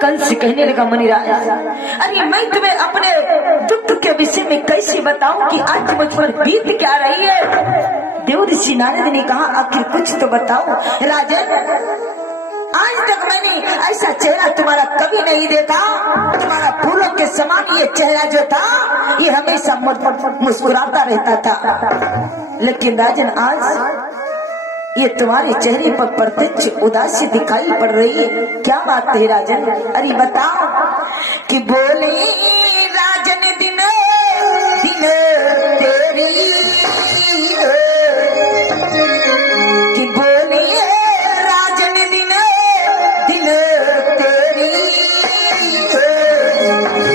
कंस कहने लगा मुनिराज, अरे मैं तुम्हें अपने दुख के विषय में कैसे बताऊं कि आज मुझ पर बीत क्या रही है। देवर्षि नारद ने कहा, आखिर कुछ तो बताओ। राजन, आज तक मैंने ऐसा चेहरा तुम्हारा कभी नहीं देखा। तुम्हारा फूलों के समान ये चेहरा जो था, ये हमेशा मुस्कुराता रहता था, लेकिन राजन आज ये तुम्हारे चेहरे पर प्रत्यक्ष उदासी दिखाई पड़ रही है। क्या बात है राजन? अरे बताओ। कि बोले राजन दिन दिन तेरी, कि बोले राजन दिन दिन तेरी,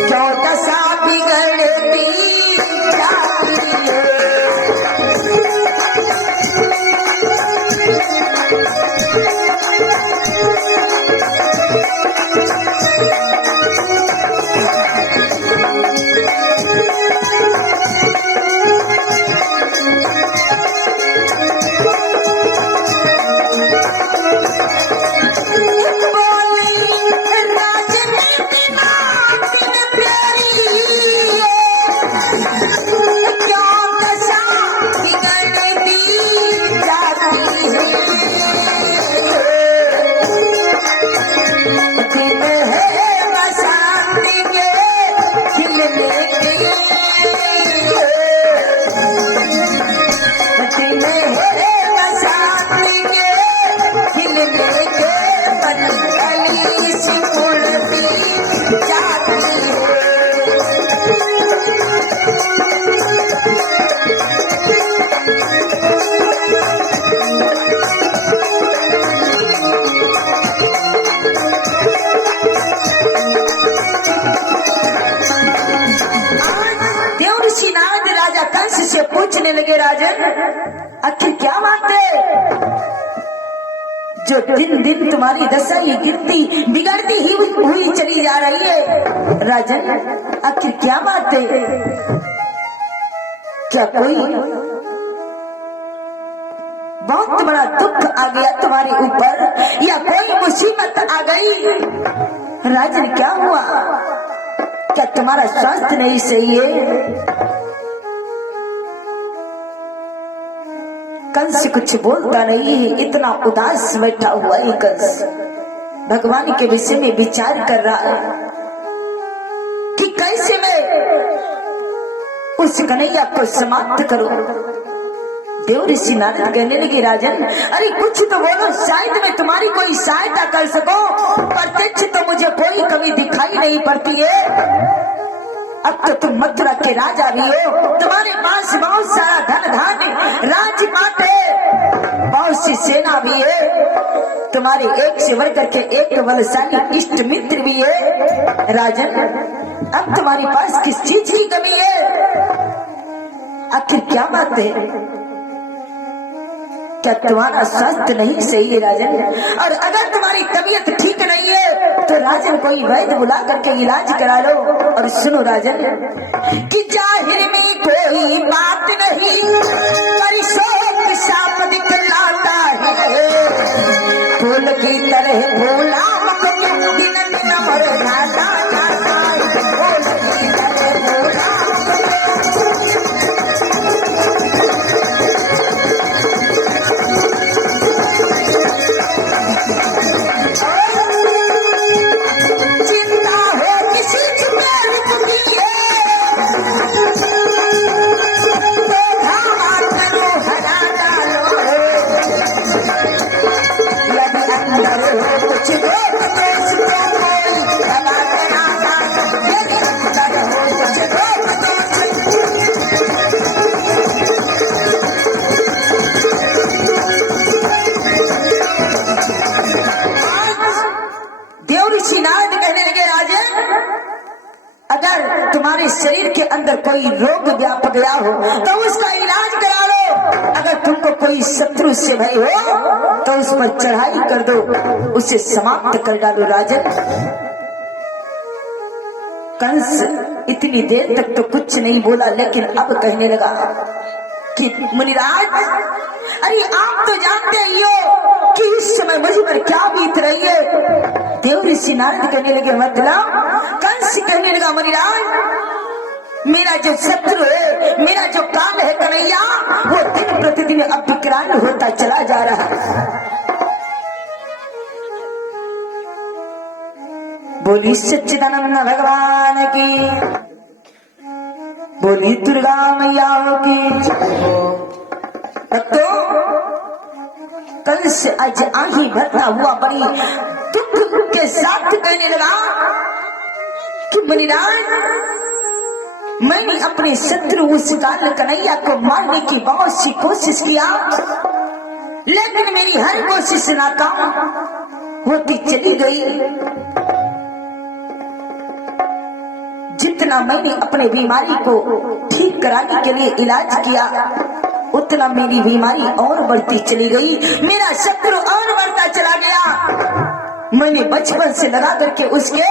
चौदसा बिगड़ती जाती है। पूछने लगे, राजन आखिर क्या बात है जो दिन दिन तुम्हारी दशा ये गिरती बिगड़ती ही हुई चली जा रही है। राजन आखिर क्या बात है? क्या कोई बहुत बड़ा दुख आ गया तुम्हारे ऊपर, या कोई मुसीबत आ गई? राजन क्या हुआ? क्या तुम्हारा स्वास्थ्य नहीं सही है? कंस कुछ बोलता नहीं है, इतना उदास बैठा हुआ है कंस। भगवान के विषय में विचार कर रहा है कि कैसे मैं उस कन्हैया को समाप्त करूं। देवर्षि नारद कहने लगे, राजन अरे कुछ तो बोलो, शायद मैं तुम्हारी कोई सहायता कर सकूं। प्रत्यक्ष तो मुझे कोई कमी दिखाई नहीं पड़ती है। अब तो तुम मथुरा के राजा भी हो, तुम्हारे पास बहुत सारा धन धान्य राजपाट है, बहुत सी सेना भी है, तुम्हारे एक से बढ़कर के एक बलशाली इष्ट मित्र भी है। राजन अब तुम्हारे पास किस चीज की कमी है? आखिर क्या बात है? क्या तुम्हारा स्वास्थ्य नहीं सही है राजन? और अगर तुम्हारी तबीयत ठीक नहीं है तो राजन कोई वैद्य बुला करके इलाज करा लो। और सुनो राजन, कि जाहिर में कोई बात नहीं, पर शोक साफ दिखलाता है, फूल की तरह भोला दिन दिन मरनाता जाता है, फूल की तरह भोला। अगर तुम्हारे शरीर के अंदर कोई रोग व्याप गया हो तो उसका इलाज करा लो। अगर तुमको कोई शत्रु से भय हो तो उस पर चढ़ाई कर दो, उसे समाप्त कर डालो। राजन कंस इतनी देर तक तो कुछ नहीं बोला, लेकिन अब कहने लगा कि मुनिराज, अरे आप तो जानते ही हो कि इस समय मुझ पर क्या बीत रही है। देव ऋषि नारद कहने लगे मतलब कंस कहने लगा मुनिराज मेरा जो शत्रु है, मेरा जो काल है कन्हैया, वो दिन प्रतिदिन अब विकराल होता चला जा रहा है। बोली सच्चिदानंद भगवान की, बोली दुर्गा मैया की। भक्तों, कंस आज आही भरता हुआ बड़ी दुख के साथ कहने लगा कि मुनिराज मैंने अपने शत्रु उस काल कन्हैया को मारने की बहुत सी कोशिश किया, लेकिन मेरी हर कोशिश नाकाम होती चली गई। जितना मैंने अपने बीमारी को ठीक कराने के लिए इलाज किया, उतना मेरी बीमारी और बढ़ती चली गई, मेरा शत्रु और बढ़ता चला गया। मैंने बचपन से लगा करके उसके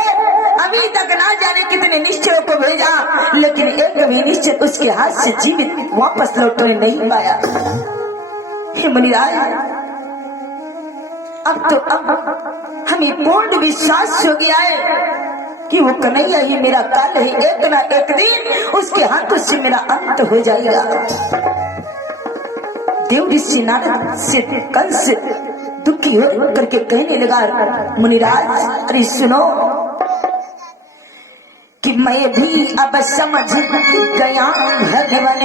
अभी तक ना जाने कितने निश्चयों को भेजा, लेकिन एक भी निश्चय उसके हाथ से जीवित वापस लौटने नहीं पाया। हे मुनिराज, अब हमें पूर्ण विश्वास हो गया है कि वो कन्हैया ही मेरा काल है, एक ना एक दिन उसके हाथों से मेरा अंत हो जाएगा। देव ऋषि नारद से कंस दुखी हो करके कहने लगा मुनिराज अरे सुनो कि मैं भी अब समझ गया भगवान।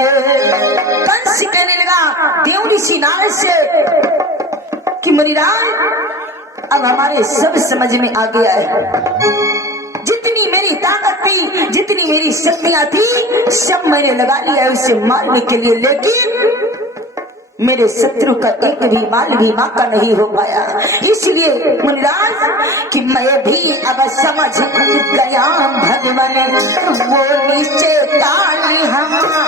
कंस कहने लगा देव ऋषि नारद से कि मुनिराज अब हमारे सब समझ में आ गया है, जितनी मेरी ताकत थी, जितनी मेरी शक्तियां थी, सब मैंने लगा लिया है उसे मारने के लिए, लेकिन मेरे शत्रु का एक भी माल भी माका नहीं हो पाया। इसलिए मुनिराज कि मैं भी अब समझ गया भगवान, वो नीचे डाली हमारा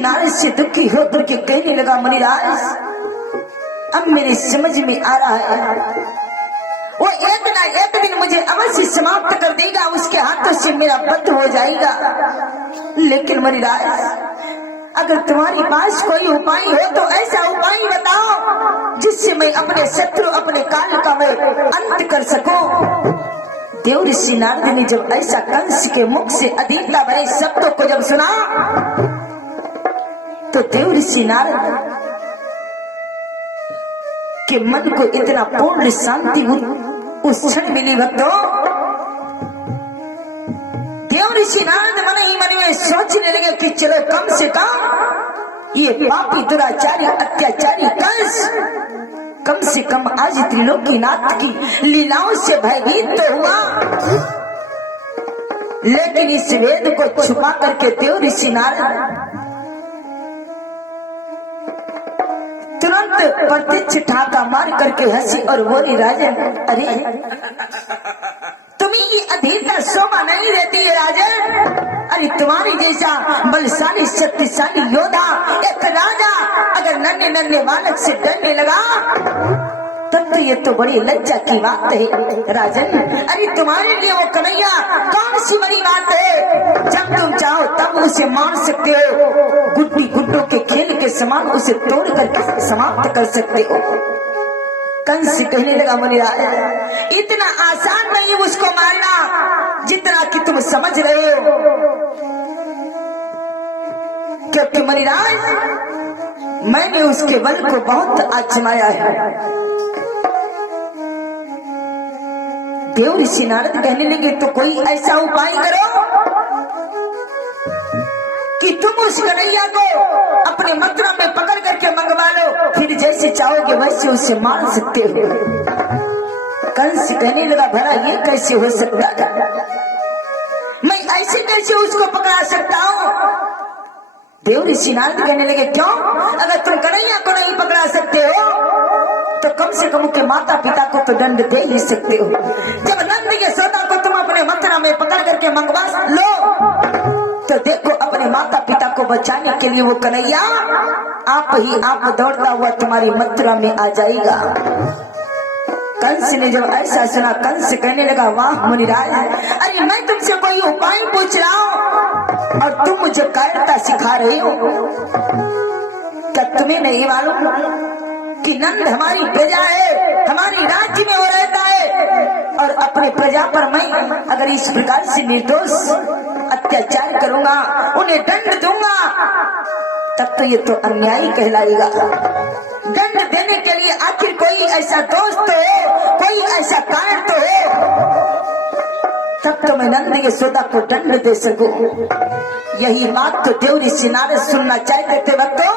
नारद से दुखी होकर के कहने लगा मुनिराज अब मेरे समझ में आ रहा है, वो एक ना एक दिन मुझे अवश्य समाप्त कर देगा, उसके हाथों से मेरा वध हो जाएगा। लेकिन मुनिराज अगर तुम्हारे पास कोई उपाय हो तो ऐसा उपाय बताओ जिससे मैं अपने शत्रु अपने काल का मैं अंत कर सकूं। देव ऋषि नारद ने जब ऐसा कंस के मुख से अधीरता भरे शब्दों को जब सुना तो देव ऋषि नारद के मन को इतना पूर्ण शांति उस क्षण मिली। भक्तों, देव ऋषि नारद मन ही मन में सोचने लगे कि चलो कम से कम ये पापी दुराचारी अत्याचारी कंस कम से कम आज त्रिलोकीनाथ की लीलाओं से भयभीत तो हुआ, लेकिन इस वेद को छुपा करके देव ऋषि नारद तुरंत प्रत्यक्ष ठाका मार करके हंसी और बोली राजन अरे तुम्हें ये अधीरता शोभा नहीं रहती है राजन। अरे तुम्हारी जैसा बलशाली शक्तिशाली योद्धा एक राजा अगर नन्हे नन्हे बालक से डरने लगा तब तो ये तो बड़ी लज्जा की बात है राजन। अरे तुम्हारे लिए वो कन्हैया कौन सी बड़ी बात है, जब तुम चाहो तब उसे मार सकते हो, गुड्डी गुड्डों के खेल के समान उसे तोड़कर कैसे समाप्त कर सकते हो? कंस कहने लगा, मुनिराज इतना आसान नहीं उसको मारना जितना कि तुम समझ रहे हो, क्योंकि मुनिराज मैंने उसके बल को बहुत आजमाया है। देव ऋषि नारद कहने लगे, तो कोई ऐसा उपाय करो कि तुम उस कन्हैया को अपने मथुरा में पकड़ करके मंगवा लो, फिर जैसे चाहोगे वैसे उसे मार सकते हो। कंस कहने लगा, भला ये कैसे हो सकता है? मैं ऐसे कैसे उसको पकड़ा सकता हूँ? देव ऋषि नारद कहने लगे, क्यों? अगर तुम कन्हैया को नहीं पकड़ा सकते हो तो कम से कम के माता पिता को तो दंड दे ही सकते हो। जब नंद यशोदा को तुम अपने मथुरा में पकड़ करके मंगवा लो तो देखो अपने माता पिता को बचाने के लिए वो कन्हैया आप दौड़ता हुआ तुम्हारी मथुरा में आ जाएगा। कंस ने जब ऐसा सुना, कंस कहने लगा, वाह मुनिराज, अरे मैं तुमसे कोई उपाय पूछ रहा हूँ और तुम मुझे कायरता सिखा रहे हो। क्या तुम्हें नहीं मालूम कि नंद हमारी प्रजा है, हमारी राज्य में वो रहता है, और अपने प्रजा पर मैं अगर इस प्रकार से निर्दोष अत्याचार करूंगा, उन्हें दंड दूंगा, तब तो ये तो अन्याय कहलाएगा। दंड देने के लिए आखिर कोई ऐसा दोस्त हो, कोई ऐसा कारण तो हो, तब तो मैं नंद यशोदा को दंड दे सकूं। यही बात तो देव ऋषि नारद सुनना चाहते थे। वक्तों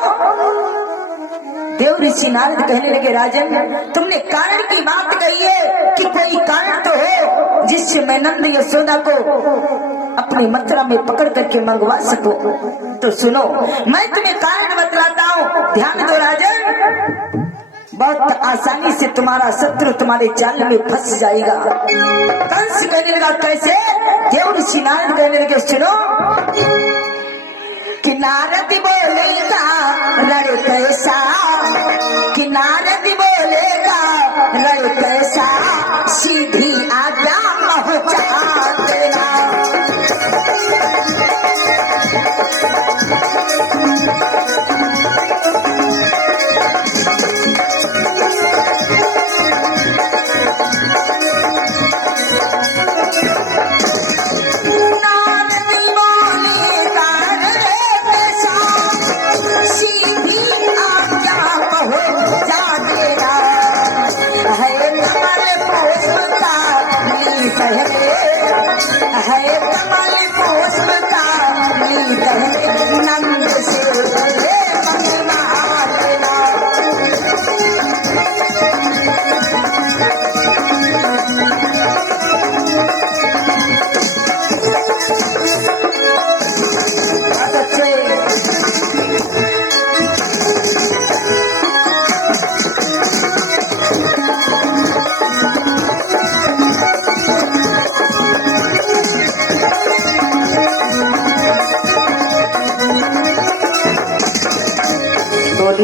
देव ऋषि नारद कहने लगे, राजन तुमने कारण की बात कही है कि कोई कारण तो हो जिससे मैं नंद यशोदा को अपनी मथुरा में पकड़ करके मंगवा सकूं। तो सुनो, मैं तुम्हें कारण बतलाता हूँ, ध्यान दो राजन। बहुत आसानी से तुम्हारा शत्रु तुम्हारे जाल में फंस जाएगा। कंस कहने लगा, कैसे? देव ऋषि नारद कहने लगे, सुनो कि नारद बोलेगा रण कैसा, कि नारद बोलेगा रण कैसा, सीधी आज्ञा पहुंचा देना।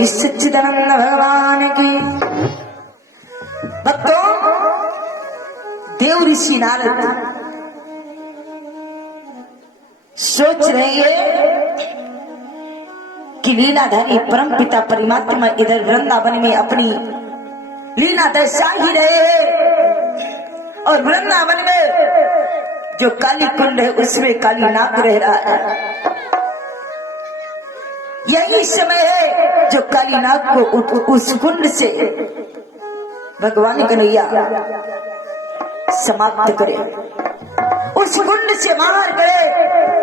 सच्चिदानंद भगवान की। भक्तों, देव ऋषि नारद सोच रहे हैं कि लीलाधारी परम पिता परमात्मा इधर वृंदावन में अपनी लीला दर्शा ही रहे हैं, और वृंदावन में जो काली कुंड है उसमें काली नाग रह रहा है। यही समय है जो काली नाग को उस कुंड से भगवान कन्हैया समाप्त करे, उस कुंड से बाहर करे।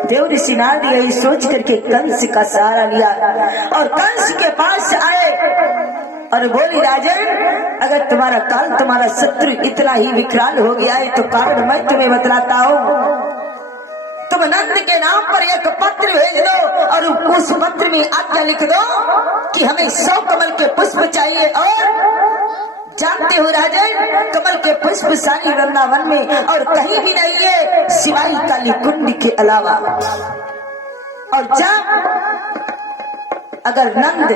देव ऋषि नारद यही सोच करके कंस का सहारा लिया और कंस के पास आए और बोली, राजन अगर तुम्हारा काल, तुम्हारा शत्रु इतना ही विकराल हो गया है तो कारण मैं तुम्हें बतलाता हूँ। तुम नंद के नाम पर एक पत्र भेज दो और उस पत्र में आज्ञा लिख दो कि हमें 100 कमल के पुष्प चाहिए, और जानते हो राजन कमल के पुष्प सारी वृंदावन में और कहीं भी नहीं है सिवाय काली कुंड के अलावा। और जब अगर नंद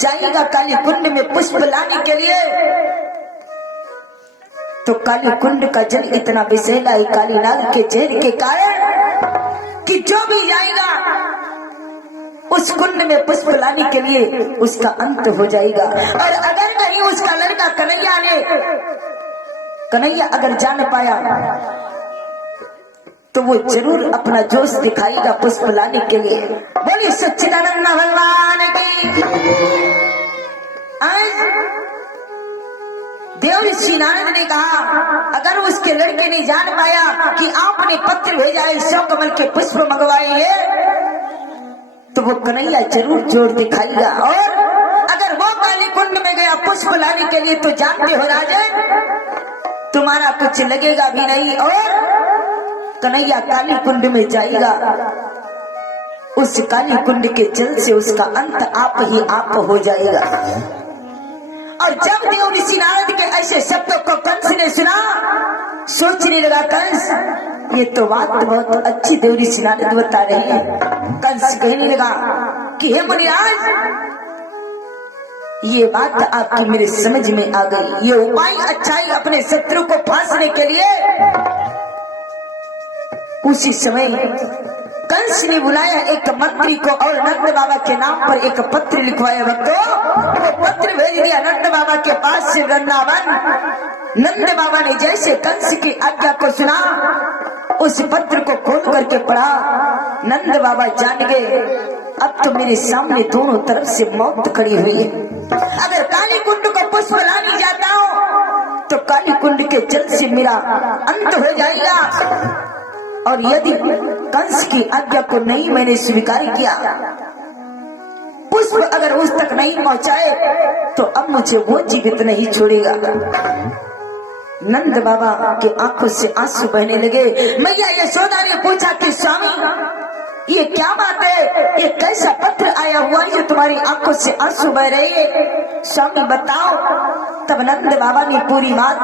जाएगा काली कुंड में पुष्प लाने के लिए तो काली कुंड का जल इतना विषैला है काली नाग के जहर के कारण कि जो भी जाएगा उस कुंड में पुष्प लाने के लिए उसका अंत हो जाएगा। और अगर कहीं उसका लड़का कन्हैया अगर जान पाया तो वो जरूर अपना जोश दिखाएगा पुष्प लाने के लिए। बोलिए सच्चिदानंद भगवान की। देव श्री नारद ने कहा अगर उसके लड़के ने जान पाया कि आपने पत्र भेजा है, 100 कमल के पुष्प मंगवाए हैं, तो वो कन्हैया जरूर जोर दिखाएगा। और अगर वो काली कुंड में गया पुष्प लाने के लिए तो जानते हो राजन, तुम्हारा कुछ लगेगा भी नहीं। और कन्हैया काली कुंड में जाएगा, उस काली कुंड के जल से उसका अंत आप ही आप हो जाएगा। और जब देव ऋषि नारद के ऐसे शब्दों को कंस ने सुना, सोचने लगा कंस ये तो बात बहुत अच्छी देव ऋषि नारद बता रहे हैं। कंस कहने लगा कि हे मुनिराज, ये बात आपकी मेरे समझ में आ गई। ये उपाय अच्छा ही अपने शत्रु को फांसने के लिए। उसी समय कंस ने बुलाया एक मंत्री को और नंद बाबा के नाम पर एक पत्र लिखवाया। भक्तों, वो पत्र भेज दिया नंद बाबा के पास से वृंदावन। नंद बाबा ने जैसे कंस की आज्ञा को सुना, उस पत्र को खोल करके पढ़ा। नंद बाबा जान गए अब तो मेरे सामने दोनों तरफ से मौत खड़ी हुई है। अगर काली कुंड को पुष्प लाने जाता हूँ तो काली कुंड के जल से मेरा अंत हो जाएगा। और यदि कंस की आज्ञा को नहीं मैंने स्वीकार किया, पुष्प अगर उस तक नहीं पहुंचाए, तो अब मुझे वो जीवित नहीं छोड़ेगा। नंद बाबा के आंखों से आंसू बहने लगे। मैया यशोदा ने पूछा कि स्वामी ये क्या बात है, ये कैसा पत्र आया हुआ है जो तुम्हारी आंखों से आंसू बह रहे हैं, स्वामी बताओ। तब नंद बाबा ने पूरी बात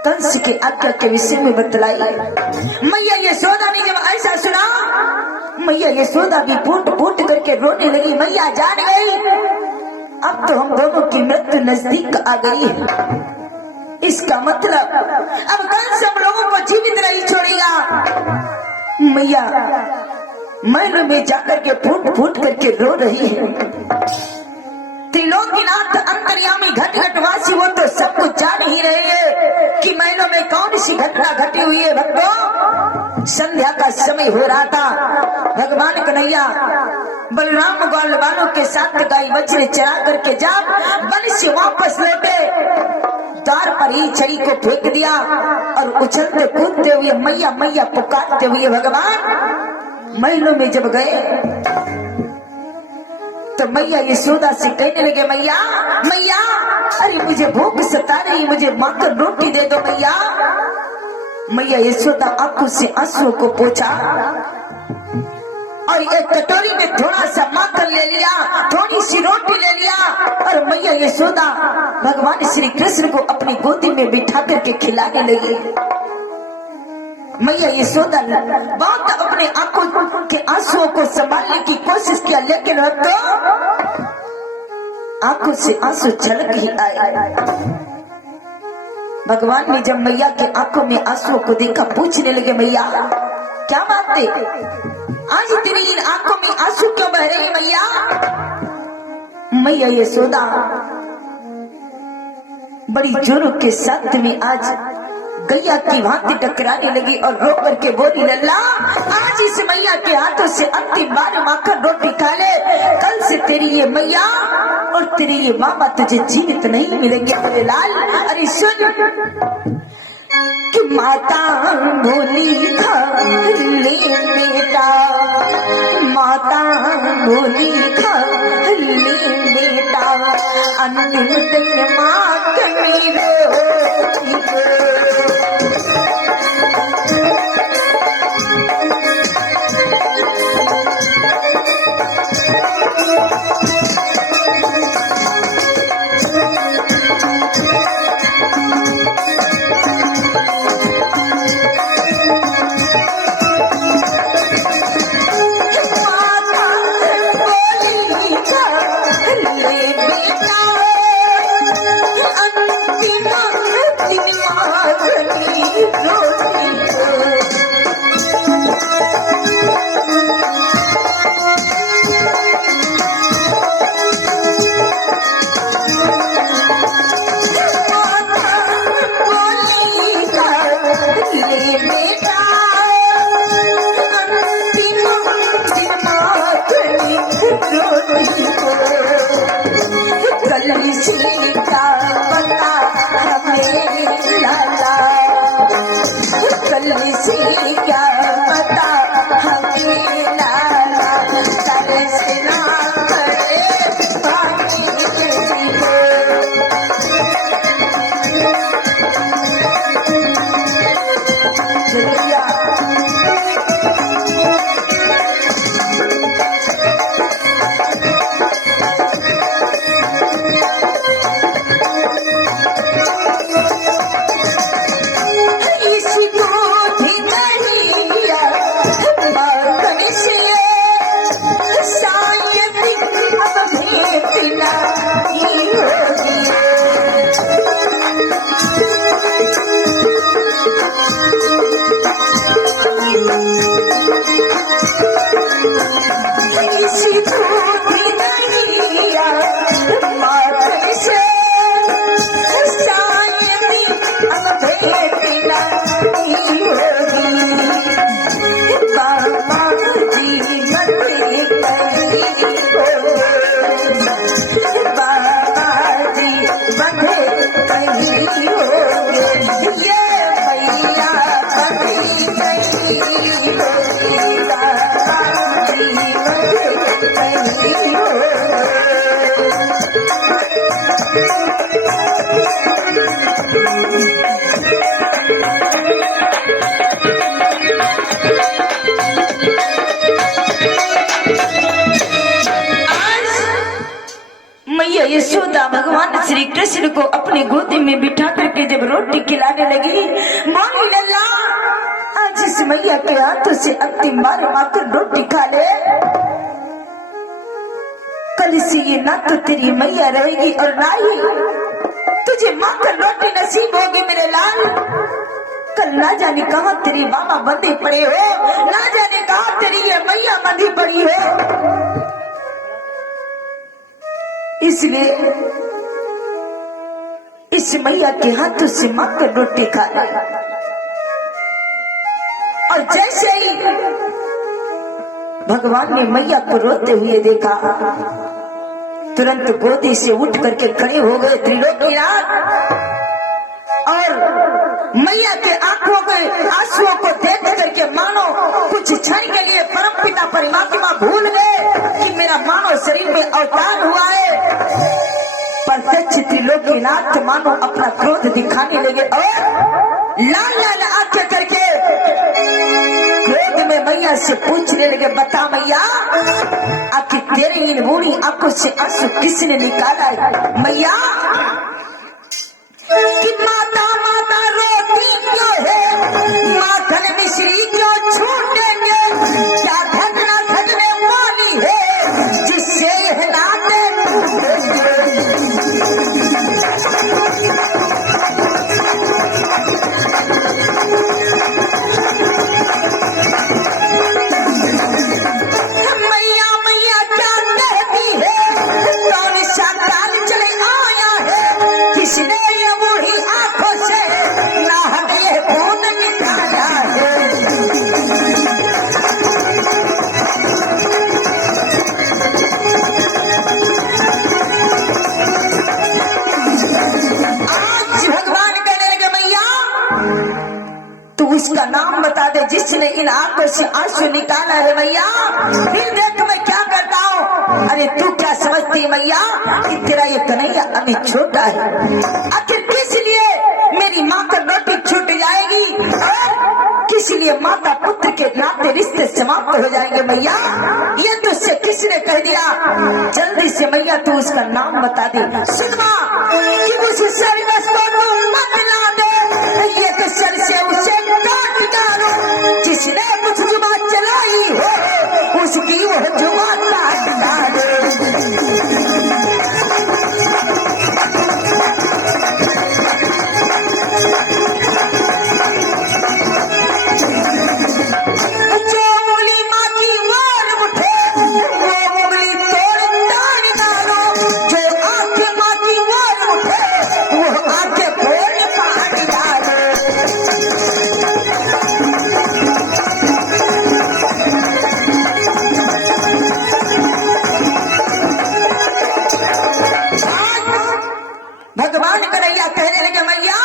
कंस की आज्ञा के विषय में बतलाई। मैया यशोदा ने जब ऐसा सुना, मैया यशोदा भी फूट फूट करके रोने लगी। मैया जान गई अब तो हम दोनों की मृत्यु नजदीक आ गई है। इसका मतलब अब कंस हम लोगों को जीवित नहीं छोड़ेगा। मैया महल में जाकर के फूट फूट करके रो रही है। त्रिलोकीनाथ अंतर्यामी घट घटवासी वो तो सब कुछ जान ही रहे हैं कि महलों में कौन सी घटना घटी हुई है। भक्तों, संध्या का समय हो रहा था। भगवान कन्हैया बलराम ग्वाल वालों के साथ गाय बछड़े चरा करके जब वन से वापस लौटे, द्वार पर ही छड़ी को फेंक दिया और उछलते कूदते हुए मैया मैया पुकारते हुए भगवान महलों में जब गए तो मैया यशोदा से कहने लगे, मैया मैया अरे मुझे भूख सता रही, मुझे माखन रोटी दे दो मैया। मैया यशोदा आंखों से आंसुओं को पोंछा और एक कटोरी में थोड़ा सा माखन ले लिया, थोड़ी सी रोटी ले लिया और मैया यशोदा भगवान श्री कृष्ण को अपनी गोदी में बिठा करके खिलाने लगी। मैया यशोदा बहुत अपने आंखों के आंसुओं को संभालने की कोशिश किया, लेकिन अब तो आंखों से आंसू छलक ही आए। भगवान ने जब मैया के आंखों में आंसुओं को देखा, पूछने लगे मैया क्या बात है, आज तेरी इन आंखों में आंसू क्यों बह रहे हैं मैया। मैया यशोदा बड़ी जोरों के साथ में आज गैया की भांति टकराने लगी और रो करके बोली, लल्ला आज इस मैया के हाथों से अंतिम बार माखन रोटी खा ले, कल से तेरी ये मैया और तेरी ये मामा तुझे जीवित नहीं मिलेंगे मेरे लाल। अरे सुन कि माता बोली खा ले बेटा, माता बोली खा ले बेटा, अंतिम दिन माखन रोटी मैया यशोदा भगवान श्री कृष्ण को अपनी गोदी में बिठा करके जब रोटी खिलाने लगी, बोली लल्ला आज इस मैया के हाथों से अंतिम बार माकर रोटी खा ले। कल से ये ना तो तेरी मैया रहेगी और ना ही तुझे माकर रोटी नसीब होगी मेरे लाल। कल ना जाने कहाँ तेरी मामा बंधे पड़े हो, ना जाने कहाँ तेरी ये मैया बंधी पड़ी हो। इसलिए इस मैया के हाथों से माकर रोटी खा ले। और जैसे ही भगवान ने मैया को रोते हुए देखा, तुरंत गोदी से उठ करके खड़े हो गए त्रिलोकीनाथ और मैया के आंखों में आंसुओं को देख करके मानो कुछ क्षण के लिए परमपिता परमात्मा भूल गए कि मेरा मानव शरीर में अवतार हुआ है। प्रत्यक्ष त्रिलोकीनाथ मानो अपना क्रोध दिखाने लगे और लाल लाल आंखें करके क्रोध में मैया से पूछने लगे, बता मैया आखिर तेरे इन बूढ़ी आंखों से आंसू किसने निकाला है? मैया कि माता माता रोती क्यों है, माखन मिश्री क्यों छूटेंगे, क्या घटना घटने वाली है जिससे यह नाते मैया मैया क्या कहती है, कौन सा काल चले आया है किसने उसका नाम बता दे जिसने इन आंखों से आंसू निकाला है मैया, फिर देख मैं क्या करता हूँ। अरे तू क्या समझती है मैया कि तेरा ये कन्हैया अभी छोटा है, आखिर किस लिए मेरी माँ का रोटी छूट जाएगी और किस लिए माता पुत्र के नाते रिश्ते समाप्त हो जाएंगे मैया, ये तुझसे किसने कह दिया? जल्दी से मैया तू उसका नाम बता दे। सुनमा कि उस सर्वस्व को मत ला दे, ये तो सर से उसे काट डालो, जिसने कुछ जुबान चलाई हो उसकी वह जुबान काट डालो। जो उंगली माँ की वार उठे वो उंगली तोड़ डाल डालो, जो आंखें माँ की वार उठे वो आंखें फोड़ काट डालो। भगवान कन्हैया कहने लगे मैया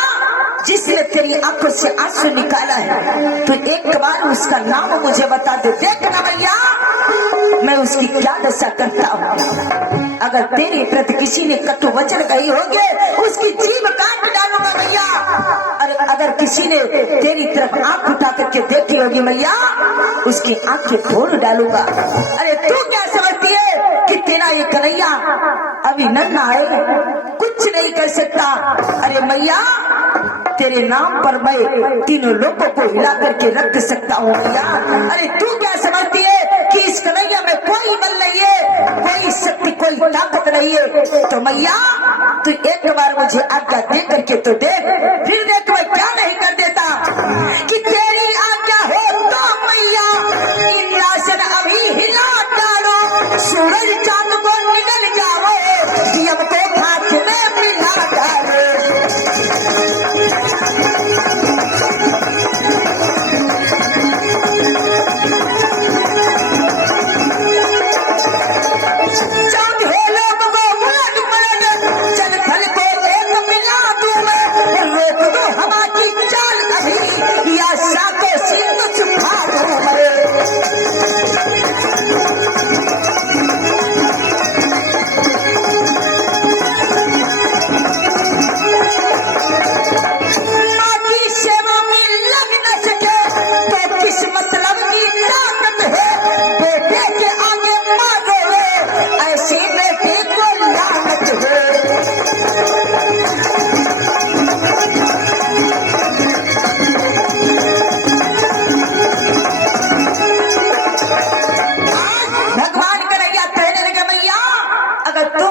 जिसने तेरी आंखों से आंसू निकाला है तो एक बार उसका नाम मुझे बता दे। देखना मैया मैं उसकी क्या दशा करता हूँ, अगर तेरे प्रति किसी ने कटु वचन कही होंगे उसकी जीभ काट डालूंगा मैया, और अगर किसी ने तेरी तरफ आंख उठा करके देखी होगी मैया उसकी आंखें फोड़ डालूंगा। अरे तू क्या समझती है कि तेरा ये कन्हैया अभी नन्हा है, कुछ नहीं कर सकता? अरे मैया तेरे नाम पर मैं तीनों लोगों को हिला करके रख सकता हूँ मैया। अरे तू क्या समझती है कि इस कन्हैया में कोई बल नहीं है, कोई शक्ति कोई ताकत नहीं है? तो मैया तू एक बार मुझे आज्ञा दे करके तो देख, फिर देख मैं क्या नहीं कर देता। कि तेरी आज्ञा हो तो मैया इंद्रासन अभी हिला डालो, सूरज चांद को निकल जाओ, यम को हाथ में मिला डालो।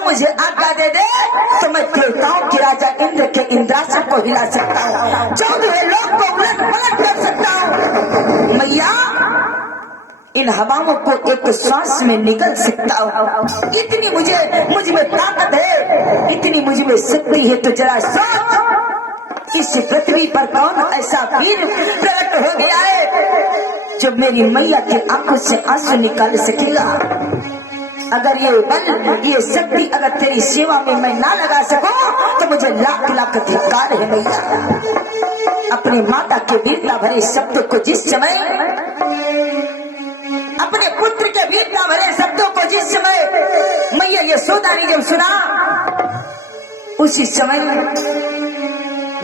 मुझे आज्ञा दे दे तो मैं देवताओं के राजा इंद्र के इंद्रासन को हिला सकता हूँ, 14 लोग को उलट पलट कर सकता हूँ। मैया इन हवाओं को एक श्वास में निकल सकता हूँ। इतनी मुझ में ताकत है, इतनी मुझ में शक्ति है। तो जरा सोच, इस पृथ्वी पर कौन ऐसा वीर प्रकट हो गया है जो मेरी मैया की आंखों से आंसू निकाल सकेगा। अगर ये बल, ये शक्ति अगर तेरी सेवा में मैं ना लगा सकूं तो मुझे लाख लाख धिक्कार है मैया। अपने माता के वीरता भरे शब्दों को जिस समय, अपने पुत्र के वीरता भरे शब्दों को जिस समय मैया यशोदा ने जब सुना, उसी समय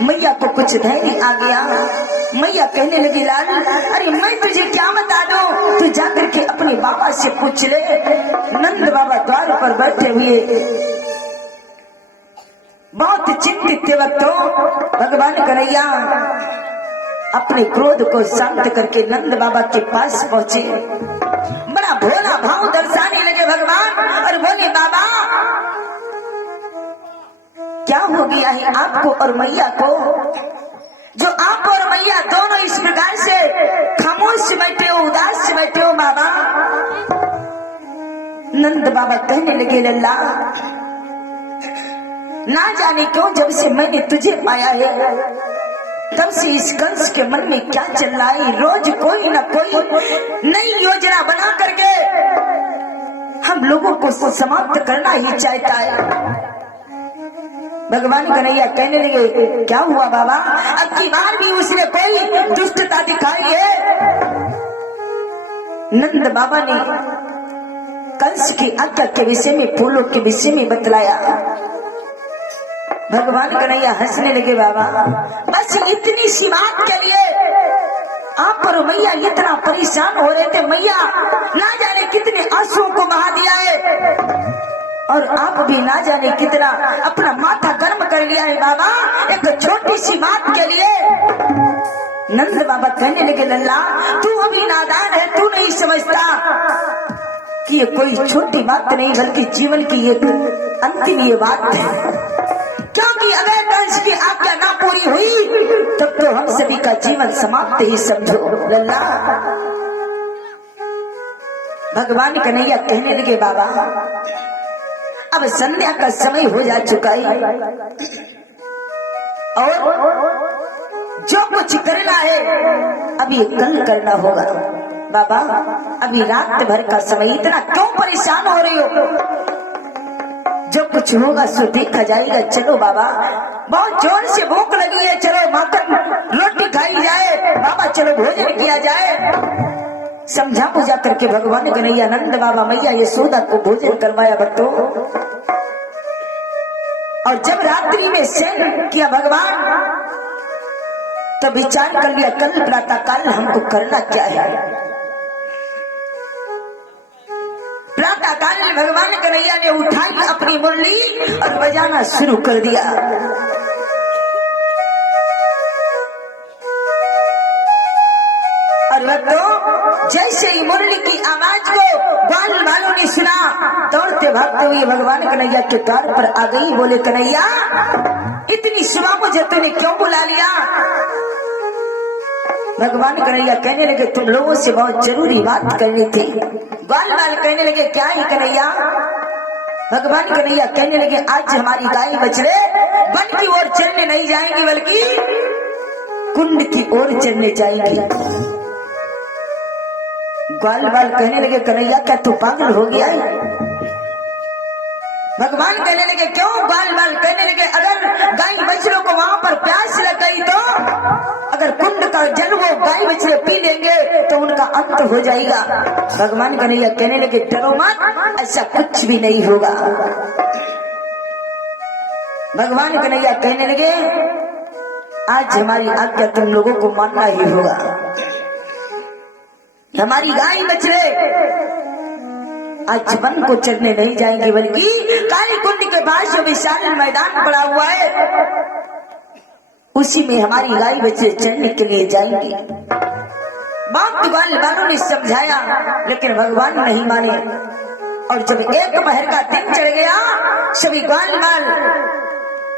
मैया को कुछ धैर्य आ गया। मैया कहने लगी, लाल अरे मैं तुझे क्या बता दूं, तू जाकर के अपने बाबा से पूछ ले। नंद बाबा द्वार पर बैठे हुए बहुत चिंतित थे। वक्त भगवान कन्हैया अपने क्रोध को शांत करके नंद बाबा के पास पहुंचे, बड़ा भोला भाव दर्शाने लगे भगवान और बोले, बाबा क्या हो गया है आपको और मैया को, जो आप और मैया दोनों इस प्रकार से खामोश बैठे हो, उदास बैठे हो बाबा। नंद बाबा कहने लगे, लल्ला ना जाने क्यों जब से मैंने तुझे पाया है तब से इस कंस के मन में क्या चल रहा है, रोज कोई ना कोई नई योजना बना करके हम लोगों को समाप्त करना ही चाहता है। भगवान कन्हैया कहने लगे, क्या हुआ बाबा, अब की बार भी उसने कोई दुष्टता दिखाई है। नंद बाबा ने कंस की आज्ञा के विषय में, फूलों के विषय में बतलाया। भगवान कन्हैया हंसने लगे, बाबा बस इतनी सी बात के लिए आप और मैया इतना परेशान हो रहे थे। मैया ना जाने कितने आंसुओं को बहा दिया है और आप भी ना जाने कितना अपना माथा गर्म कर लिया है बाबा, एक छोटी सी बात के लिए। नंद बाबा कहने लगे, लल्ला तू अभी नादान है, तू नहीं समझता कि ये कोई छोटी बात नहीं बल्कि जीवन की एक अंतिम ये बात है। क्योंकि अगर कंस की आज्ञा ना पूरी हुई तब तो हम सभी का जीवन समाप्त ही समझो लल्ला। भगवान कन्हैया कहने लगे, बाबा अब संध्या का समय हो जा चुका है और जो कुछ करना है अभी कल करना होगा। बाबा अभी रात भर का समय, इतना क्यों परेशान हो रही हो, जो कुछ होगा सो देखा जाएगा। चलो बाबा बहुत जोर से भूख लगी है, चलो माखन रोटी खाई जाए, बाबा चलो भोजन किया जाए। समझा बुझा करके भगवान कन्हैया नंद बाबा मैया यशोदा को भोजन करवाया भक्तों। और जब रात्रि में शयन किया भगवान तो विचार कर लिया, कल प्रातः काल हमको करना क्या है। प्रातः काल में भगवान कन्हैया ने उठाई अपनी मुरली और बजाना शुरू कर दिया। और भक्तों जैसे ही मुरली की आवाज को ग्वाल वालों ने सुना, दौड़ते भागते हुए भगवान कन्हैया के द्वार पर आ गई। बोले, कन्हैया इतनी सुबह मुझे तूने क्यों बुला लिया। भगवान कन्हैया कहने लगे, तुम लोगों से बहुत जरूरी बात करनी थी। ग्वाल वाल कहने लगे, क्या है कन्हैया। भगवान कन्हैया कहने लगे, आज हमारी गाय बछड़े वन की ओर चलने नहीं जाएंगे बल्कि कुंड की ओर चलने जाएंगे। ग्वाल बाल कहने लगे, कन्हैया क्या तू पागल हो गया है। भगवान कहने लगे, क्यों। ग्वाल बाल कहने लगे, अगर गाय बछड़ों को वहां पर प्यास लग गई तो अगर कुंड का जल वो गाय बछड़े पी लेंगे तो उनका अंत हो जाएगा। भगवान कन्हैया कहने लगे, डरो मत, ऐसा कुछ भी नहीं होगा। भगवान कन्हैया कहने लगे, आज हमारी आज्ञा तुम लोगों को मानना ही होगा। हमारी गाय बछड़े आज वन को चलने नहीं जाएंगे बल्कि काली कुंड के पास जो विशाल मैदान पड़ा हुआ है उसी में हमारी गाय बछड़े चलने के लिए जाएंगे। बाप ग्वाल वालों ने समझाया लेकिन भगवान नहीं माने। और जब एक पहर का दिन चढ़ गया, सभी ग्वाल बाल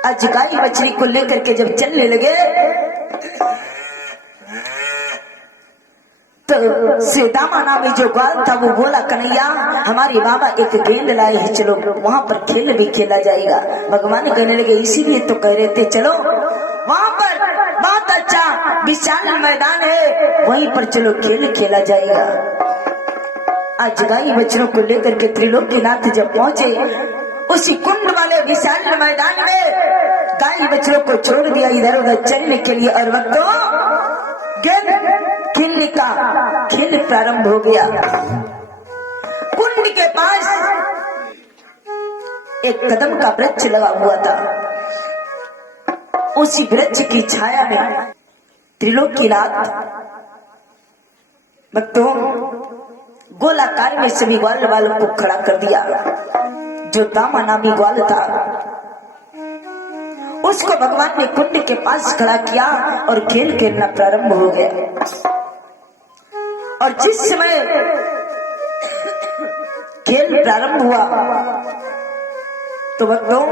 आज गाय बछड़ी को लेकर के जब चलने लगे तो सीतामा नामी जो ग्वाल था वो बोला, कन्हैया हमारे बाबा एक गेंद लाए हैं, चलो वहां पर खेल भी खेला जाएगा। भगवान कहने लगे इसीलिए तो कह रहे थे चलो वहां पर बहुत अच्छा विशाल मैदान है, वहीं पर चलो खेल खेला जाएगा। आज गाय बछड़ों को लेकर के त्रिलोकीनाथ जब पहुंचे उसी कुंड वाले विशाल मैदान में गाय बछड़ों को छोड़ दिया इधर उधर चलने के लिए, और वक्तों गेंद खेलने का खेल प्रारंभ हो गया। कुंड के पास एक कदम का वृक्ष लगा हुआ था, उसी वृक्ष की छाया में त्रिलोकीनाथ भक्तों गोलाकार में सभी ग्वाल वालों को खड़ा कर दिया। जो दामा नामी ग्वाल था उसको भगवान ने कुंड के पास खड़ा किया और खेल खेलना प्रारंभ हो गया। और जिस समय खेल प्रारंभ हुआ तो भक्तों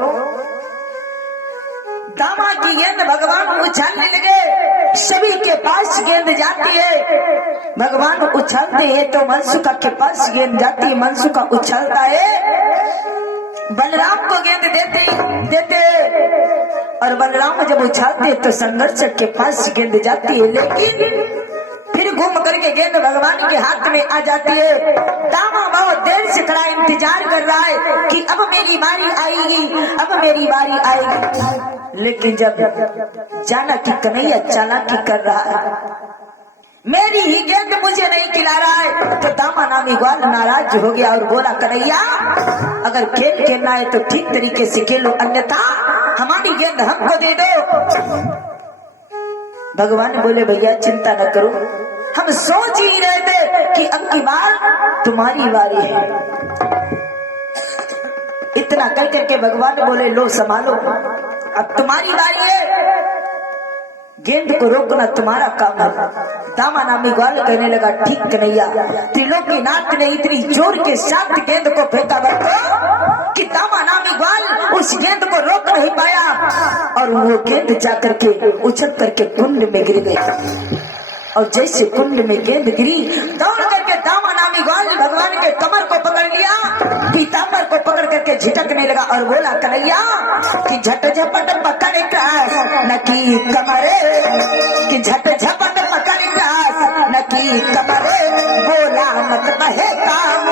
दामा की गेंद भगवान उछालने लगे, सभी के पास गेंद जाती है, भगवान उछालते हैं तो मनसुखा के पास गेंद जाती है, मनसुखा उछालता है, बलराम को गेंद देते और बलराम जब उछालते तो संघर्ष के पास गेंद जाती है, लेकिन फिर घूम करके गेंद भगवान के हाथ में आ जाती है। दामा बहुत देर से खड़ा इंतजार कर रहा है कि अब मेरी बारी आएगी, अब मेरी बारी आएगी, लेकिन जब जाना कि कन्हैया चालाकी कर रहा है, मेरी ही गेंद मुझे नहीं खिला रहा है, तो दामा नामी ग्वाल नाराज हो गया और बोला, कन्हैया अगर खेल खेलना है तो ठीक तरीके से खेलो, अन्यथा हमारी गेंद हमको दे दो। भगवान बोले भैया चिंता न करो, हम सोच ही रहे थे कि अब की बार तुम्हारी बारी है। इतना कह करके भगवान बोले लो संभालो, अब तुम्हारी बारी है, गेंद को रोकना तुम्हारा काम है। दामा नामी ग्वाल कहने लगा ठीक कन्हैया। त्रिलोकीनाथ ने इतनी जोर के साथ गेंद को फेंका कि दामा नामी ग्वाल उस गेंद को रोक नहीं पाया और वो गेंद जाकर के उछल करके कुंड में गिर गई। और जैसे कुंड में गेंद गिरी, दौड़ करके दामा नामी ग्वाल ने भगवान के कमर को पकड़ लिया, पीताम्बर को पकड़ करके झिटकने लगा और बोला कन्हैया कि झट झपट पकड़ कास न की कमरे, कि झट झपट पकड़ कास न की कमरे, बोला मत बहे काम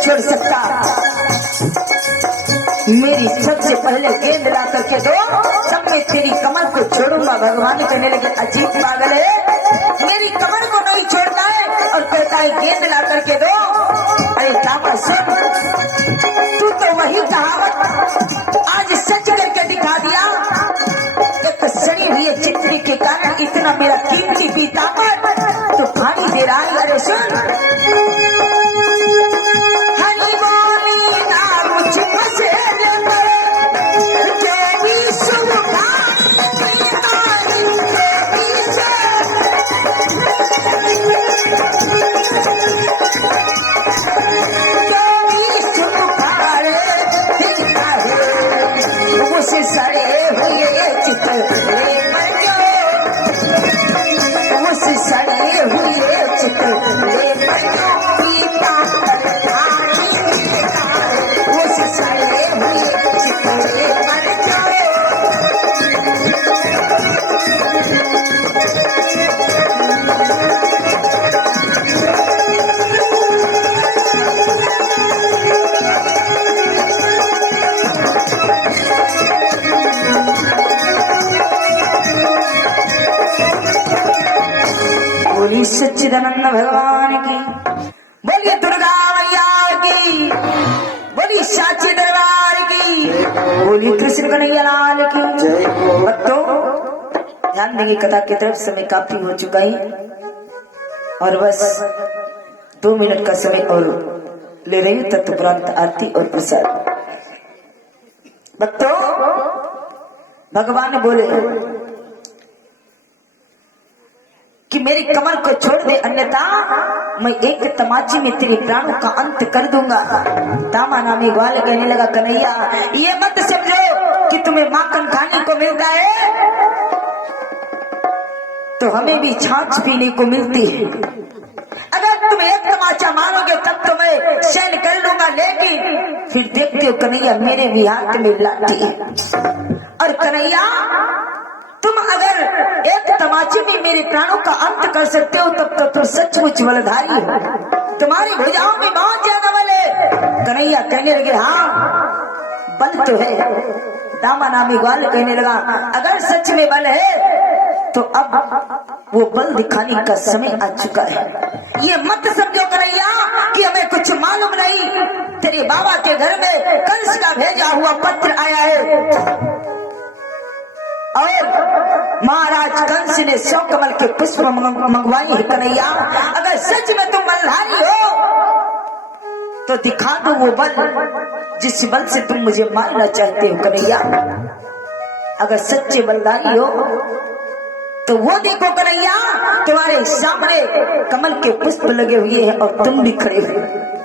छोड़ सकता, मेरी सबसे पहले गेंद ला करके दो, तब मैं तेरी कमर को छोड़ूंगा। भगवान कहने लगे अजीब पागल है, मेरी कमर को नहीं छोड़ता है और कहता है गेंद ला करके दो। अरे दामा सुन, तू तो वही कहावत आज सच करके दिखा दिया। एक सड़ी हुई चिट्ठी के कारण इतना मेरा कीमती पीताम्बर तो पानी दे रहा है। अरे सुन सच्चिदानंद भगवान की, बोलिए दुर्गा मैया की, बोलिए साची दरबार की, बोलिए कृष्ण कन्हैया लाल की। भक्तों ध्यान देंगे, कथा की तरफ समय काफी हो चुका है और बस 2 मिनट का समय और ले रही हूँ तत्परांत आरती और प्रसाद। भक्तों भगवान बोले कि मेरी कमर को छोड़ दे, अन्यथा मैं एक तमाचे में तेरे प्राणों का अंत कर दूंगा। दामा नामी ग्वाल कहने लगा, कन्हैया ये मत समझो कि तुम्हें माखन खाने को मिलता है तो हमें भी छाछ पीने को मिलती है। अगर तुम एक तमाचा मारोगे तब तो मैं सहन कर लूंगा, लेकिन फिर देखते हो कन्हैया मेरे भी हाथ में लाठी है। और कन्हैया तुम अगर एक तमाचे में मेरे प्राणों का अंत कर सकते हो तब तो तुम सचमुच बलधारी हो, तुम्हारी भुजाओं में बहुत ज्यादा बल है। कन्हैया कहने लगे, हाँ बल तो है। दामा नामी ग्वाल कहने लगा, अगर सच में बल है तो अब वो बल दिखाने का समय आ चुका है। ये मत समझो कन्हैया कि हमें कुछ मालूम नहीं, तेरे बाबा के घर में कंस का भेजा हुआ पत्र आया है और महाराज कंस ने 100 कमल के पुष्प मंगवाई है। कन्हैया अगर सच में तुम बलधारी हो तो दिखा दो वो बल जिस बल से तुम मुझे मारना चाहते हो। कन्हैया अगर सच्चे बलधारी हो तो वो देखो कन्हैया, तुम्हारे सामने कमल के पुष्प लगे हुए हैं और तुम भी खड़े हो।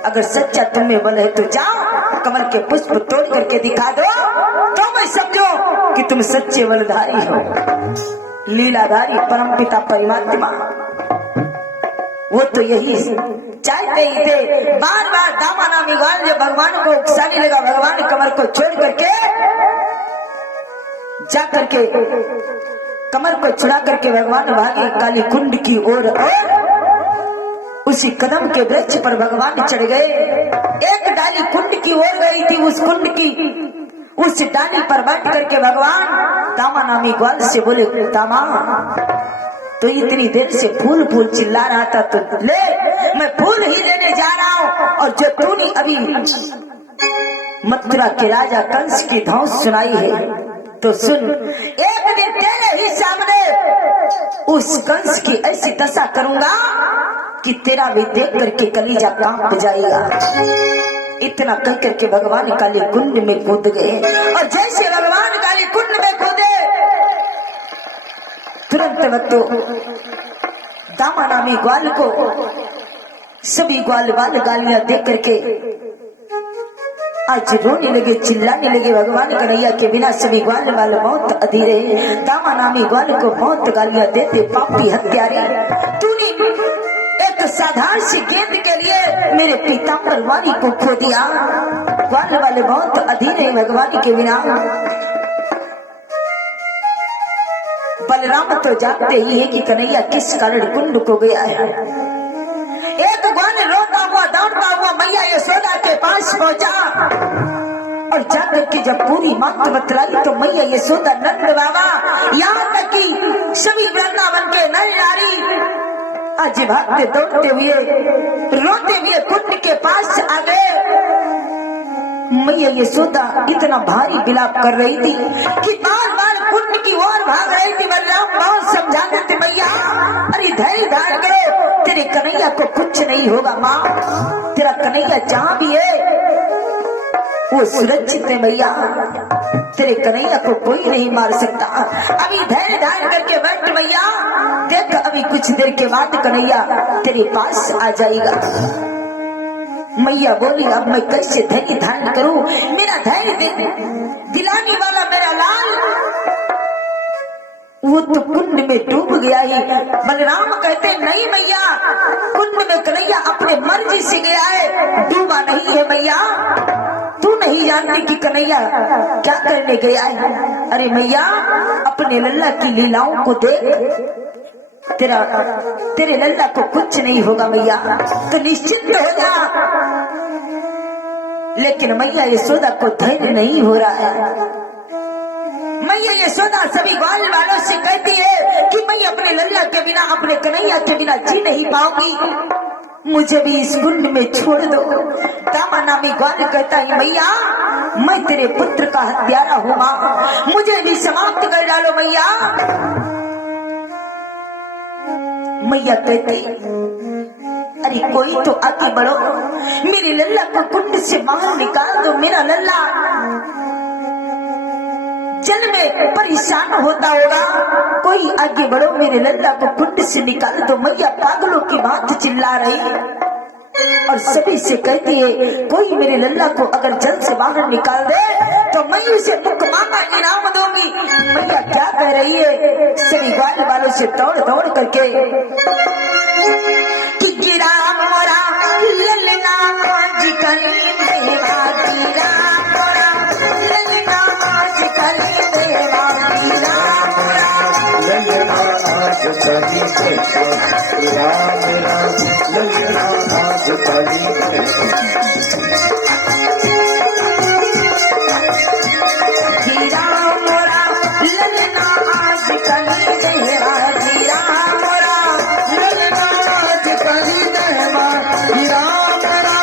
अगर सच्चा तुम में बल है तो जाओ कमल के पुष्प तोड़ करके दिखा दो, तो मैं समझो कि तुम सच्चे बलधारी हो। लीलाधारी परमपिता परमात्मा वो तो यही चाहते ही थे। बार बार दामा नामी ग्वाल जब भगवान को उकसाने लगा, भगवान कमर को छोड़ करके जा करके कमर को छुड़ा करके भगवान भागे काली कुंड की ओर और उसी कदम के वृक्ष पर भगवान चढ़ गए। एक डाली कुंड की ओर गई थी, उस कुंड की उस डाली पर बैठ करके भगवान दामा नामी ग्वाल से बोले, दामा तो इतनी देर से फूल फूल चिल्ला रहा था तो ले, मैं फूल ही लेने जा रहा हूँ। और जो तूने अभी मथुरा के राजा कंस की धौंस सुनाई है तो सुन, एक दिन तेरे ही सामने उस कंस की ऐसी दशा करूंगा कि तेरा भी देख करके कलीजा कांप जाएगा। इतना कह करके भगवान काली कुंड में कूद गए और जैसे भगवान काली कुंड में कूदे तुरंत वक्तो दामा नामी ग्वाल को सभी ग्वाल वाल गालियां दे करके आज रोने लगे, चिल्लाने लगे। भगवान कन्हैया के बिना सभी ग्वाल वाल मौत अधीरे। दामा नामी ग्वाल को मौत गालियां देते, पापी हत्यारे, तूने एक साधारण सी गेंद के लिए मेरे पीताम्बर वाणी को खो दिया। ग्वाल वाले बहुत अधीरे भगवान के बिना। बलराम तो जानते ही है कि कन्हैया किस कारण कुंड को गया है। एक ग्वाल रोता हुआ दौड़ता हुआ मैया यशोदा के पास पहुंचा और जाकर के जब पूरी बात बतलाई तो मैया यशोदा नंद बाबा यहाँ तक कि सभी वृंदावन के नर नारी आज भागते दौड़ते हुए रोते हुए कुंड के पास आ गए। मैया यशोदा इतना भारी विलाप कर रही थी कि बार बार कुंड की ओर भाग रही थी। बलराम बहुत समझाते थे, मैया अरे धैर्य धारण करो, तेरे कन्हैया को कुछ नहीं होगा माँ, तेरा कन्हैया जहाँ भी है वो सुरक्षित है मैया, तेरे कन्हैया को कोई नहीं मार सकता। अभी धैर्य धारण करके बैठ मैया, देख अभी कुछ देर के बाद कन्हैया तेरे पास आ जाएगा। मैया बोली, अब मैं कैसे धैर्य धारण करूं, मेरा धैर्य दिलाने वाला मेरा लाल वो तो कुंड में डूब गया ही। बलराम कहते, नहीं मैया, कुंड में कन्हैया अपने मर्जी से गया है, डूबा नहीं है मैया। तू नहीं जानती कि कन्हैया क्या करने गया है। अरे मैया, अपने लल्ला की लीलाओं को देख, तेरे लल्ला को कुछ नहीं होगा मैया, तो निश्चिंत हो जा। लेकिन मैया यशोदा को धैर्य नहीं हो रहा है। मैया यशोदा सभी ग्वाल वालों से कहती है कि मैं अपने लल्ला के बिना, अपने कन्हैया के बिना जी नहीं पाऊंगी, मुझे भी इस कुंड में छोड़ दो। दामा नामी ग्वाल कहता है मैया मैं तेरे पुत्र का हत्यारा हूँ माँ, मुझे भी समाप्त कर डालो मैया। मैया कहती अरे कोई तो आगे बढ़ो, मेरे लल्ला को कुंड से बाहर निकाल दो, मेरा लल्ला जल में परेशान होता होगा, कोई आगे बढ़ो, मेरे लल्ला को कुंड से निकाल दो। मैया पागलों की बात चिल्ला रही और सभी से कहती है कोई मेरे लल्ला को अगर जल से बाहर निकाल दे तो मैं उसे मुकमा का इनाम दूंगी। मैया क्या कह रही है, सभी ग्वाल वालों से दौड़ दौड़ करके गिरा मोरा ललना जी कली देवा, गिरा मोरा ललना जी कली देवा, गिरा मोरा ललना जी कली देवा, गिरा मोरा ललना जी कली देवा, गिरा मोरा ललना जी कली देवा, गिरा मोरा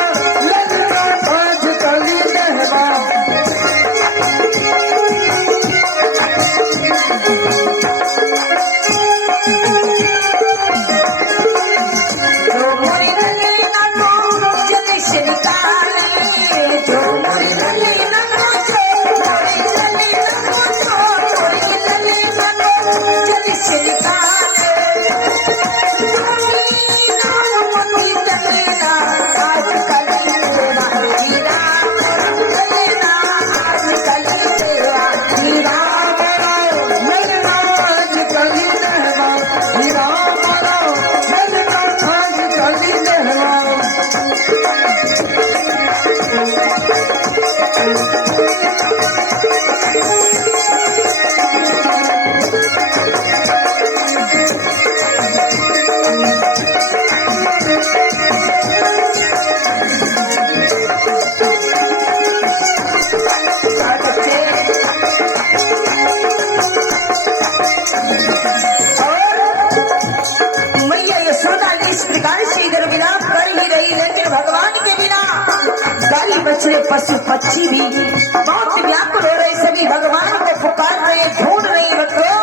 पशु पक्षी भी बहुत व्याकुल हो रहे, सभी भगवान को पुकार रहे, ढूंढ रहे बच्चों।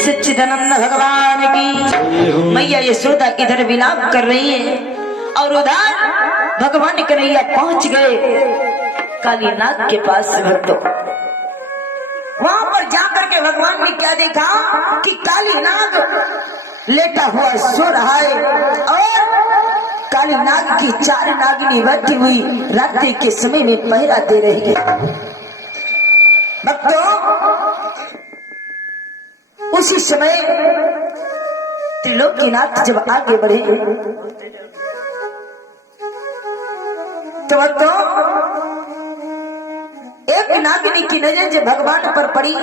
सच्चिदानंद भगवान की। मैया यशोदा इधर विलाप कर रही है और उधर भगवान कन्हैया पहुंच गए कालीनाग के पास। भक्तों वहां पर जाकर के भगवान ने क्या देखा कि कालीनाग लेटा हुआ सो रहा है और कालीनाग की 4 नागिनी बैठी हुई रात्रि के समय में पहरा दे रही है। भक्तों उसी समय त्रिलोकीनाथ जब आगे बढ़े तो एक नागिनी की नजर जब भगवान पर पड़ी,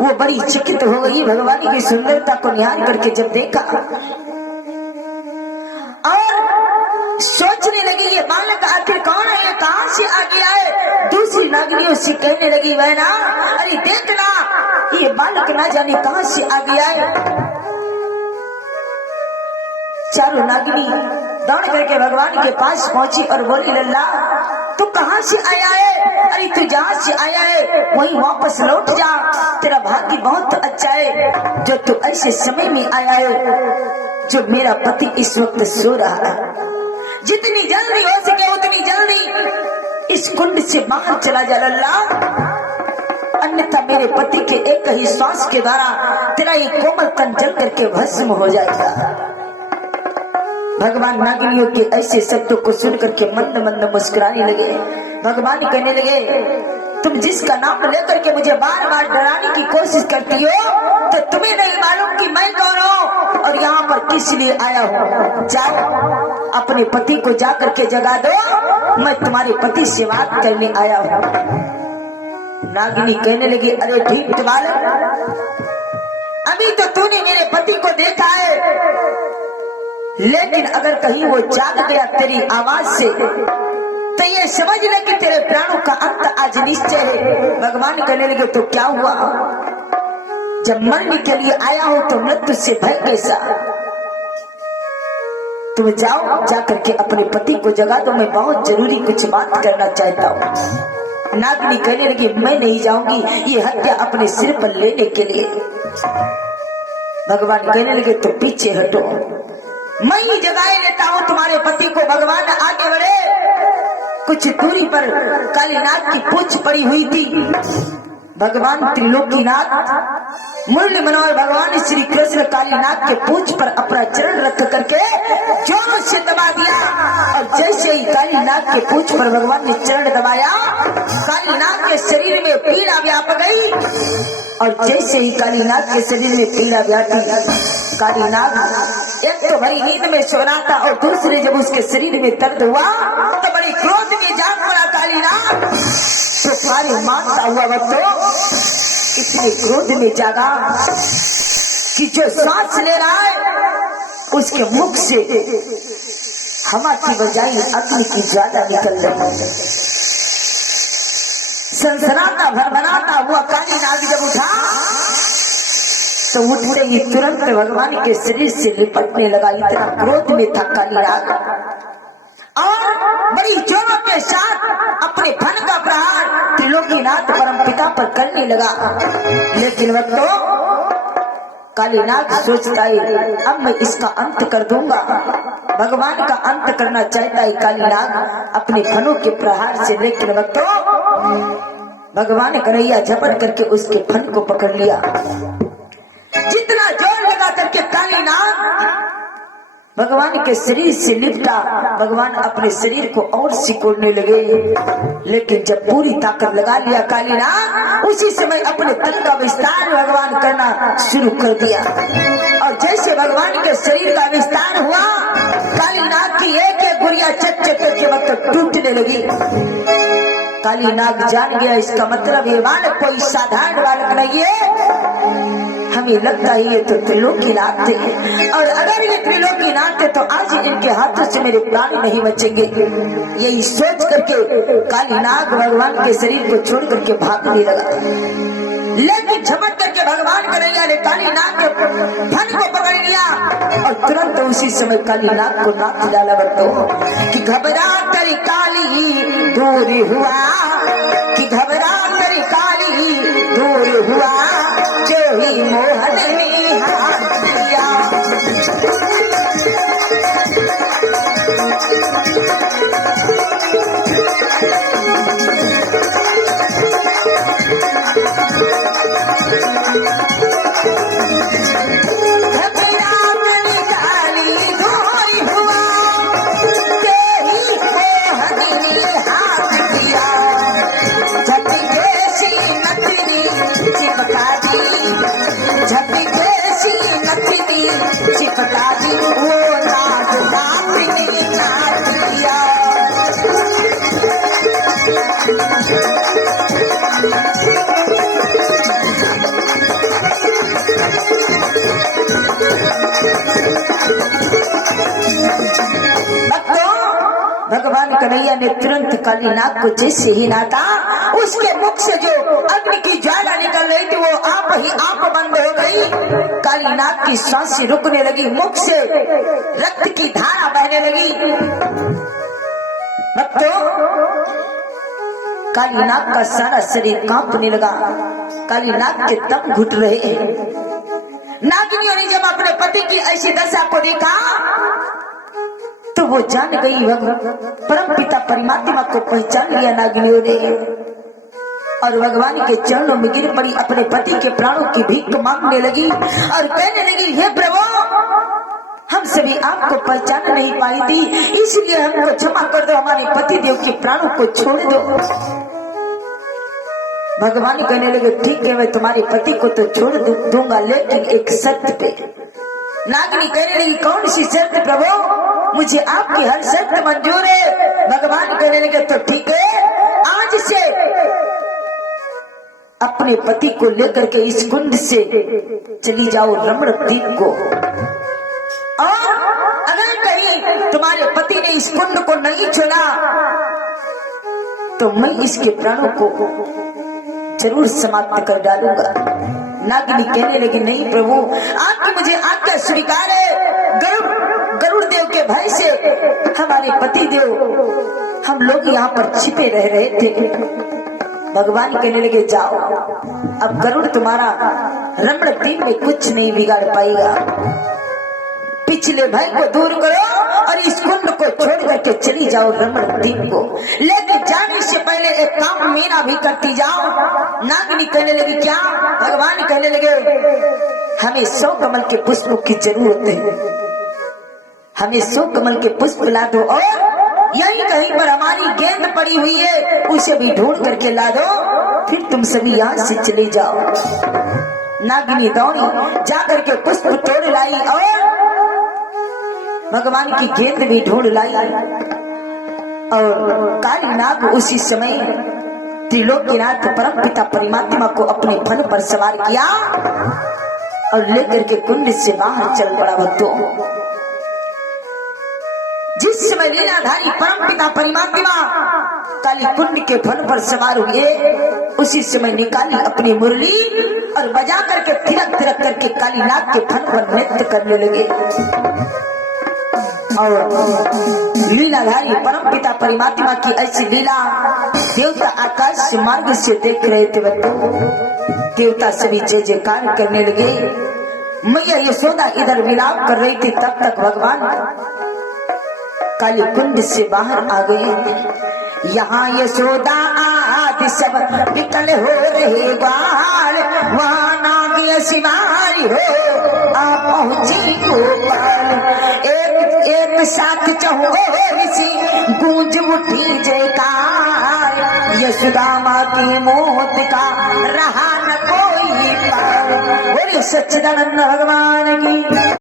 वो बड़ी चकित हो गई। भगवान की सुंदरता को निहार करके जब देखा और सोचने लगी ये बालक आखिर कौन है, कहां से आ गया है। दूसरी नागिनियों से कहने लगी बहना अरे देखना ये बालक ना जाने कहां से आ गया है। चारों नागिनी दौड़ करके भगवान के पास पहुंची और बोली लल्ला तू कहां से आया है, अरे तू जहां से आया है वहीं वापस लौट जा, तेरा भाग्य बहुत अच्छा है जो तू ऐसे समय में आया है। जो मेरा पति इस वक्त सो रहा है, जितनी जल्दी हो सके उतनी जल्दी इस कुंड से बाहर चला जा लल्ला, अन्यथा मेरे पति के एक ही श्वास के द्वारा तेरा ये कोमल तन जल करके भस्म हो जाएगा। भगवान नागिनियों के ऐसे शब्दों को सुन करके मंद मंद मुस्कुराने लगे। भगवान कहने लगे, तुम जिसका नाम लेकर के मुझे बार बार डराने की कोशिश करती हो, तो तुम्हें नहीं मालूम कि मैं कौन हूँ और यहाँ पर किस लिए आया हूँ। जाओ अपने पति को जा करके जगा दो, मैं तुम्हारे पति से बात करने आया हूँ। नागिनी कहने लगी, अरे ठीक बालक, अभी तो तूने मेरे पति को देखा है, लेकिन अगर कहीं वो जाग गया तेरी आवाज से तो ये समझ ले कि तेरे प्राणों का अंत आज निश्चय है। भगवान कहने लगे, तो क्या हुआ, जब मरने के लिए आया हो तो मृत्यु से भय कैसा। तुम जाओ, जा करके अपने पति को जगा दो, मैं बहुत जरूरी कुछ बात करना चाहता हूँ। नागिनी कहने लगी, मैं नहीं जाऊंगी ये हत्या अपने सिर पर लेने के लिए। भगवान कहने लगे, तो पीछे हटो, मैं ही जगाए लेता हूँ तुम्हारे पति को। भगवान आगे बढ़े, कुछ दूरी पर कालीनाग की पूंछ पड़ी हुई थी। भगवान त्रिलोकीनाथ मुरली मनोहर भगवान श्री कृष्ण कालीनाग के पूंछ पर अपना चरण रख करके जोरों से दबा दिया, और जैसे ही कालीनाग के पूंछ पर भगवान ने चरण दबाया, कालीनाग के शरीर में पीड़ा व्याप गई, और जैसे ही कालीनाग के शरीर में पीड़ा व्यापी, कालीनाग एक तो बड़ी नींद में सो रहा था और दूसरे जब उसके शरीर में दर्द हुआ तो बड़ी क्रोध में जाग पड़ा कालीनाग। तो सारे मानता हुआ बच्चों इतने क्रोध में जागा कि जो सांस ले रहा है उसके मुख से हवा की बजाय अग्नि की ज्वाला निकल रही है। सनसनाता भरभराता हुआ कालीनाग जब उठा तो उठते ही तुरंत भगवान के शरीर से लिपटने लगा। इतना क्रोध में था कालीनाग और बड़ी जोरों के साथ अपने फन का प्रहार त्रिलोकीनाथ परमपिता पर करने लगा। लेकिन वक्तों कालीनाग सोचता है, अब मैं इसका अंत कर दूंगा। भगवान का अंत करना चाहता है कालीनाग अपने फनों के प्रहार से। लेकिन वक्तों भगवान कन्हैया झपट करके उसके फन को पकड़ लिया। जितना जोर लगा करके कालीनाग भगवान के शरीर से लिपटा, भगवान अपने शरीर को और सिकोड़ने लगे। लेकिन जब पूरी ताकत लगा लिया कालीनाग, उसी समय अपने तन का विस्तार भगवान करना शुरू कर दिया। और जैसे भगवान के शरीर का विस्तार हुआ, कालीनाग की एक एक गुड़िया चट चट के मतलब टूटने लगी। कालीनाग जान गया इसका मतलब ये बालक कोई साधारण बालक नहीं है, हमें लगता है ये तो त्रिलोकीनाथ थे, और अगर ये त्रिलोकीनाथ थे तो आज इनके हाथों से मेरे प्राण नहीं बचेंगे। यही सोच करके कालीनाग भगवान के शरीर को छोड़ करके भागने लगा। लेकिन झपट करके भगवान कन्हैया ने कालीनाग के फन को पकड़ लिया और तुरंत उसी समय कालीनाग को नाथ डाला। बतो कि घबरा कर काली दूर हुआ, कि घबरा कर काली दूर हुआ, जो ही मोहन ने हाथ दिया। भगवान कन्हैया ने तुरंत कालीनाग को जैसे ही नाथा, उसके मुख से जो अग्नि की ज्वाला निकल रही थी वो आप ही आप बंद हो गई। कालीनाग की सांसें रुकने लगी, मुख से रक्त की धारा बहने लगी। भक्तों कालीनाग का सारा शरीर कांपने लगा, कालीनाग के दम घुट रहे। नागिनियों ने जब अपने पति की ऐसी दशा को देखा तो वो जान गई, परम पिता परमात्मा को पहचान लिया नागिनियों ने और भगवान के चरणों में गिर पड़ी, अपने पति के प्राणों की भीख मांगने लगी और कहने लगी, हे प्रभु, हम सभी आपको पहचान नहीं पाई थी, इसलिए हमको क्षमा कर दो, हमारे पति देव के प्राणों को छोड़ दो। भगवान कहने लगे, ठीक है, मैं तुम्हारे पति को तो छोड़ दूंगा, लेकिन एक शर्त पे। नागिनी कहने लगी, कौन सी शर्त प्रभु? मुझे आपकी हर शर्त मंजूर है। भगवान कहने लगे, तो ठीक है, आज से अपने पति को लेकर के इस कुंड से चली जाओ रमण द्वीप को, और अगर कहीं तुम्हारे पति ने इस कुंड को नहीं छोड़ा तो मैं इसके प्राणों को जरूर समाप्त कर डालूंगा। नागिनी कहने लगी, नहीं प्रभु, आपकी मुझे आज्ञा स्वीकार है। गरुड़ देव के भय से हमारे पति देव, हम लोग यहाँ पर छिपे रह रहे थे। भगवान कहने लगे, जाओ, अब गरुड़ तुम्हारा रमण द्वीप में कुछ नहीं बिगाड़ पाएगा। पिछले भय को दूर करो और इस कुंड को छोड़ करके चली जाओ रमण द्वीप को, लेकिन जाने से पहले एक काम मेरा भी करती जाओ। नागिनी कहने लगी, क्या? भगवान कहने लगे, हमें 100 कमल के पुष्पों की जरूरत है, हमें 100 कमल के पुष्प ला दो, और यही कहीं पर हमारी गेंद पड़ी हुई है, उसे भी ढूंढ करके ला दो, फिर तुम सभी यहाँ से चले जाओ। नागिनी दौड़ी, जाकर के पुष्प तोड़ लाई और भगवान की गेंद भी ढूंढ लाई, और काली नाग उसी समय त्रिलोकीनाथ परम पिता परमात्मा को अपने फन पर सवार किया और लेकर के कुंड से बाहर चल पड़ा। भक्तों, जिस समय लीलाधारी परम पिता परमात्मा काली कुंड के फन पर सवार हुए, उसी समय निकाली अपनी मुरली और बजा करके थिरक थिरक करके काली नाग के फन पर नृत्य करने लगे। और लीलाधारी परम पिता परमात्मा की ऐसी लीला देवता आकाश से मार्ग से देख रहे थे। देवता सभी जय जयकार करने लगे। मैया यशोदा इधर विलाप कर रही थी, तब तक भगवान काली कुंड से बाहर आ गए। यहाँ यशोदा आदि सब विकल हो रहे बाल, वहाँ नाग शिवारी हो आ पहुंची गोपाल। एक साथ चहुओर सी गूंज उठी जयकार, यशोदा माँ की मौत का रहा न कोई पार। बोले सच्चिदानंद भगवान की।